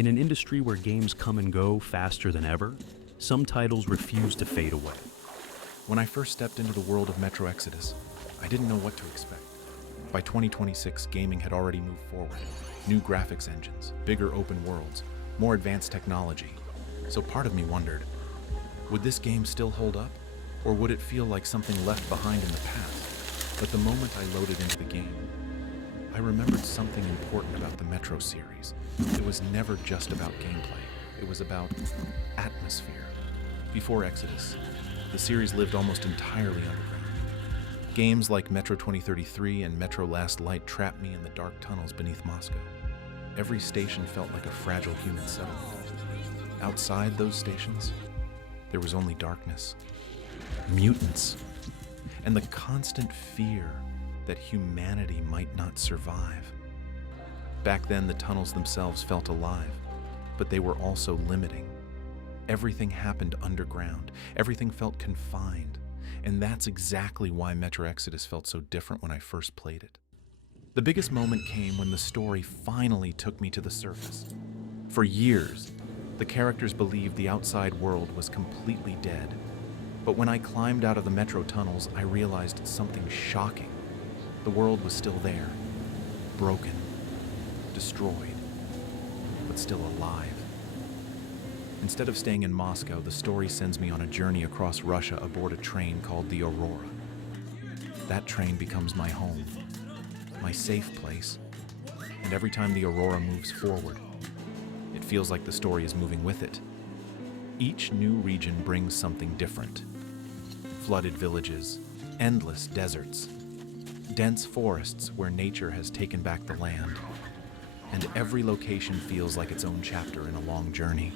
In an industry where games come and go faster than ever, some titles refuse to fade away. When I first stepped into the world of Metro Exodus, I didn't know what to expect. By 2026, gaming had already moved forward. New graphics engines, bigger open worlds, more advanced technology. So part of me wondered, would this game still hold up? Or would it feel like something left behind in the past? But the moment I loaded into the game, I remembered something important about the Metro series. It was never just about gameplay. It was about atmosphere. Before Exodus, the series lived almost entirely underground. Games like Metro 2033 and Metro Last Light trapped me in the dark tunnels beneath Moscow. Every station felt like a fragile human settlement. Outside those stations, there was only darkness, mutants, and the constant fear that humanity might not survive. Back then, the tunnels themselves felt alive, but they were also limiting. Everything happened underground. Everything felt confined. And that's exactly why Metro Exodus felt so different when I first played it. The biggest moment came when the story finally took me to the surface. For years, the characters believed the outside world was completely dead. But when I climbed out of the Metro tunnels, I realized something shocking. The world was still there, broken, destroyed, but still alive. Instead of staying in Moscow, the story sends me on a journey across Russia aboard a train called the Aurora. That train becomes my home, my safe place, and every time the Aurora moves forward, it feels like the story is moving with it. Each new region brings something different. Flooded villages, endless deserts, dense forests where nature has taken back the land, and every location feels like its own chapter in a long journey.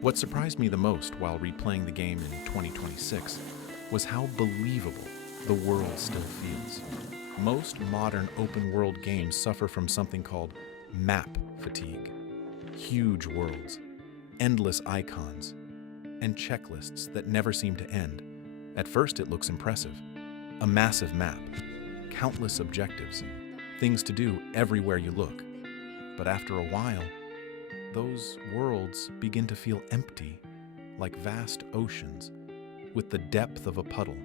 What surprised me the most while replaying the game in 2026 was how believable the world still feels. Most modern open-world games suffer from something called map fatigue. Huge worlds, endless icons, and checklists that never seem to end. At first, it looks impressive. A massive map, countless objectives, things to do everywhere you look. But after a while, those worlds begin to feel empty, like vast oceans, with the depth of a puddle.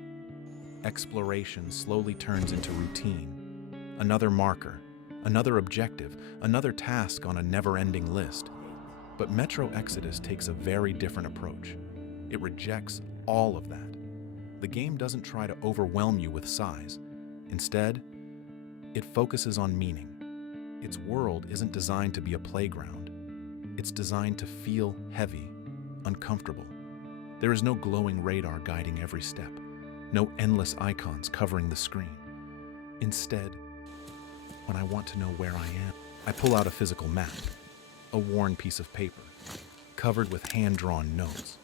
Exploration slowly turns into routine. Another marker, another objective, another task on a never-ending list. But Metro Exodus takes a very different approach. It rejects all of that. The game doesn't try to overwhelm you with size. Instead, it focuses on meaning. Its world isn't designed to be a playground. It's designed to feel heavy, uncomfortable. There is no glowing radar guiding every step, no endless icons covering the screen. Instead, when I want to know where I am, I pull out a physical map, a worn piece of paper, covered with hand-drawn notes.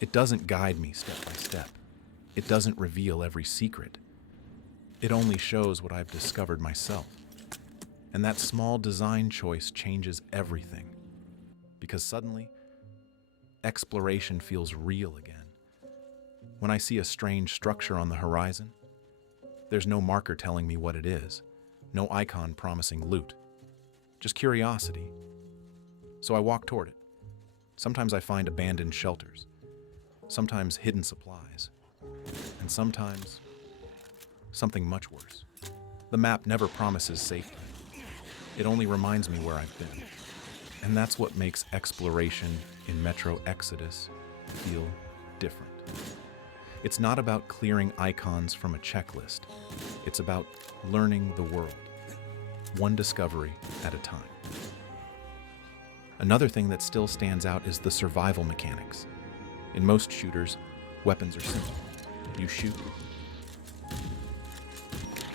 It doesn't guide me step by step. It doesn't reveal every secret. It only shows what I've discovered myself. And that small design choice changes everything. Because suddenly, exploration feels real again. When I see a strange structure on the horizon, there's no marker telling me what it is, no icon promising loot, just curiosity. So I walk toward it. Sometimes I find abandoned shelters, sometimes hidden supplies, and sometimes something much worse. The map never promises safety. It only reminds me where I've been. And that's what makes exploration in Metro Exodus feel different. It's not about clearing icons from a checklist. It's about learning the world, one discovery at a time. Another thing that still stands out is the survival mechanics. In most shooters, weapons are simple. You shoot,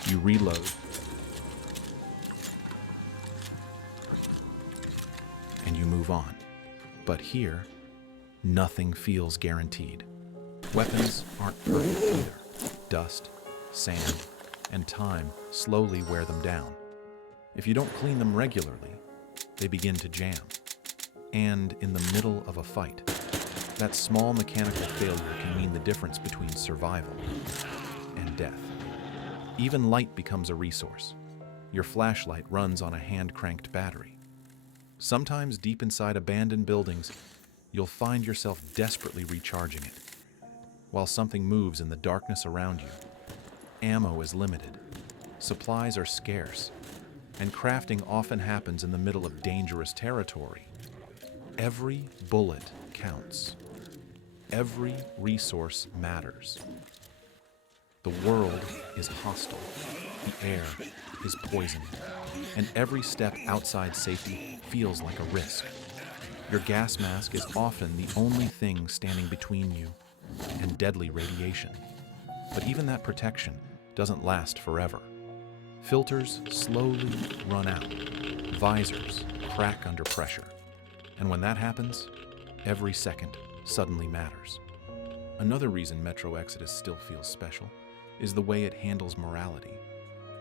you reload, and you move on. But here, nothing feels guaranteed. Weapons aren't perfect either. Dust, sand, and time slowly wear them down. If you don't clean them regularly, they begin to jam. And in the middle of a fight, that small mechanical failure can mean the difference between survival and death. Even light becomes a resource. Your flashlight runs on a hand-cranked battery. Sometimes deep inside abandoned buildings, you'll find yourself desperately recharging it. While something moves in the darkness around you, ammo is limited, supplies are scarce, and crafting often happens in the middle of dangerous territory. Every bullet counts. Every resource matters. The world is hostile. The air is poisoned. And every step outside safety feels like a risk. Your gas mask is often the only thing standing between you and deadly radiation. But even that protection doesn't last forever. Filters slowly run out. Visors crack under pressure. And when that happens, every second suddenly matters. Another reason Metro Exodus still feels special is the way it handles morality.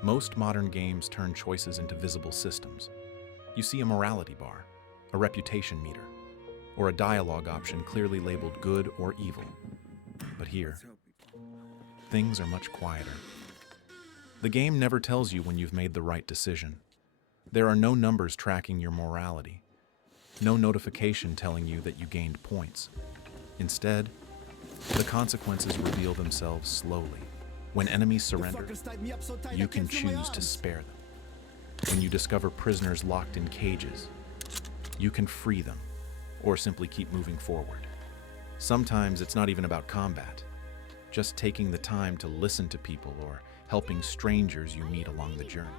Most modern games turn choices into visible systems. You see a morality bar, a reputation meter, or a dialogue option clearly labeled good or evil. But here, things are much quieter. The game never tells you when you've made the right decision. There are no numbers tracking your morality, no notification telling you that you gained points. Instead, the consequences reveal themselves slowly. When enemies surrender, you can choose to spare them. When you discover prisoners locked in cages, you can free them, or simply keep moving forward. Sometimes it's not even about combat. Just taking the time to listen to people or helping strangers you meet along the journey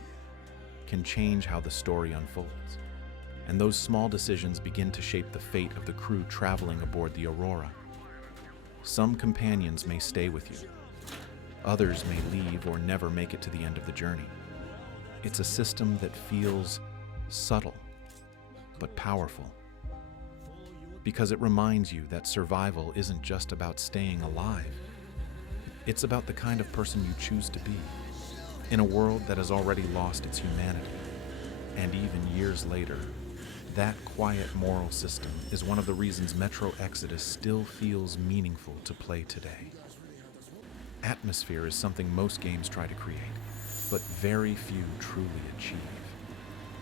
can change how the story unfolds. And those small decisions begin to shape the fate of the crew traveling aboard the Aurora. Some companions may stay with you. Others may leave or never make it to the end of the journey. It's a system that feels subtle, but powerful. Because it reminds you that survival isn't just about staying alive. It's about the kind of person you choose to be, in a world that has already lost its humanity. And even years later, that quiet moral system is one of the reasons Metro Exodus still feels meaningful to play today. Atmosphere is something most games try to create, but very few truly achieve.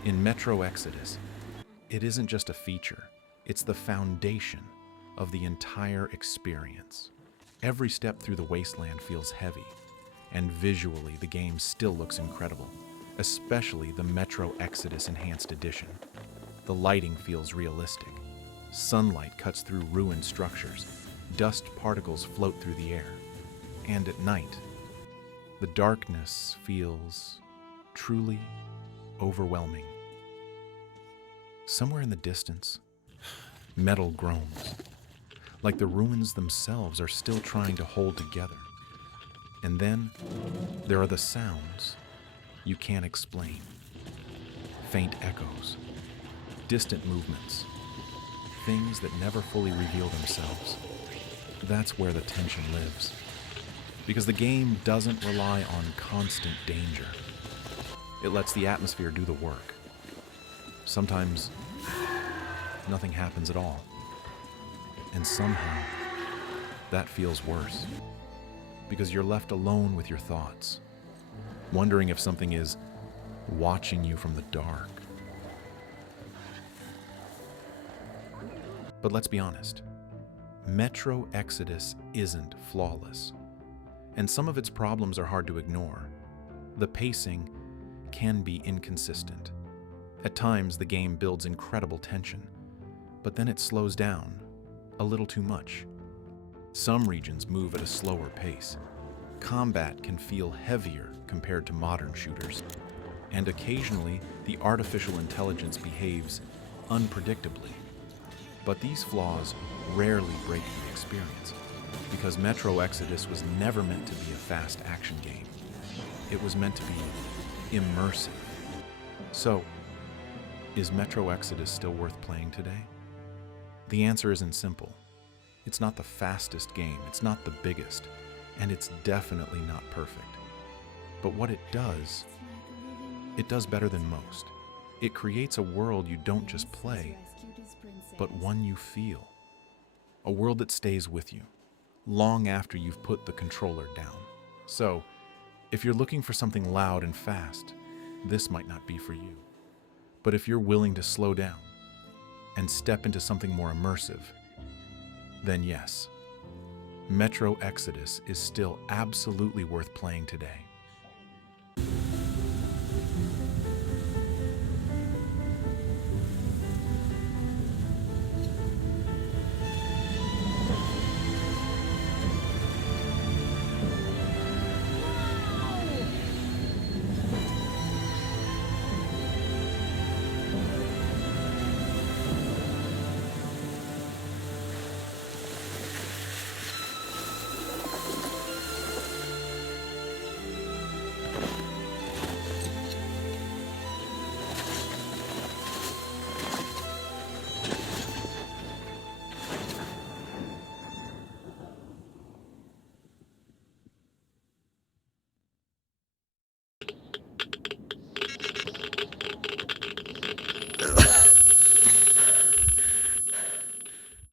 In Metro Exodus, it isn't just a feature, it's the foundation of the entire experience. Every step through the wasteland feels heavy, and visually the game still looks incredible, especially the Metro Exodus Enhanced Edition. The lighting feels realistic. Sunlight cuts through ruined structures. Dust particles float through the air. And at night, the darkness feels truly overwhelming. Somewhere in the distance, metal groans, like the ruins themselves are still trying to hold together. And then there are the sounds you can't explain. Faint echoes, distant movements, things that never fully reveal themselves. That's where the tension lives. Because the game doesn't rely on constant danger. It lets the atmosphere do the work. Sometimes nothing happens at all. And somehow that feels worse. Because you're left alone with your thoughts, wondering if something is watching you from the dark. But let's be honest, Metro Exodus isn't flawless. And some of its problems are hard to ignore. The pacing can be inconsistent. At times, the game builds incredible tension, but then it slows down a little too much. Some regions move at a slower pace. Combat can feel heavier compared to modern shooters, and occasionally the artificial intelligence behaves unpredictably. But these flaws rarely break the experience, because Metro Exodus was never meant to be a fast action game. It was meant to be immersive. So, is Metro Exodus still worth playing today? The answer isn't simple. It's not the fastest game, it's not the biggest, and it's definitely not perfect. But what it does better than most. It creates a world you don't just play, but one you feel. A world that stays with you, long after you've put the controller down. So, if you're looking for something loud and fast, this might not be for you. But if you're willing to slow down, and step into something more immersive, then yes, Metro Exodus is still absolutely worth playing today.